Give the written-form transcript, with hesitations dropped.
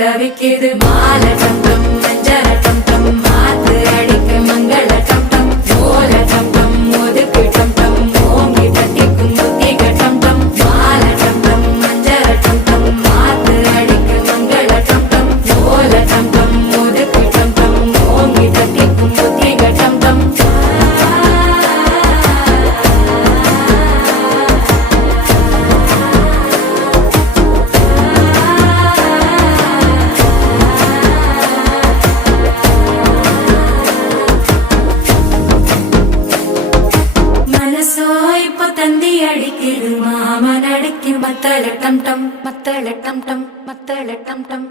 தவிக்குது மால டம் டம் மஞ்சள டம் டம் மாத்து அடிக்க மங்கள டம் டம் ஓல டம் டம் ஒதுக்கு டம் டம் ஓங்கி தட்டிக்கும் முத்திக டம் டம் மால டம் டம் மஞ்சள டம் டம் மாத்து அடிக்க மங்கள டம் டம் ஓல டம் டம் ஒதுக்கு டம் டம் ஓங்கி தட்டிக்கும் முத்திக டம் டம் இப்போ தந்தி அடிக்குது மாமன் அடிக்கும் மத்தள டம் டம் மத்தள டம் டம் மத்தள டம் டம்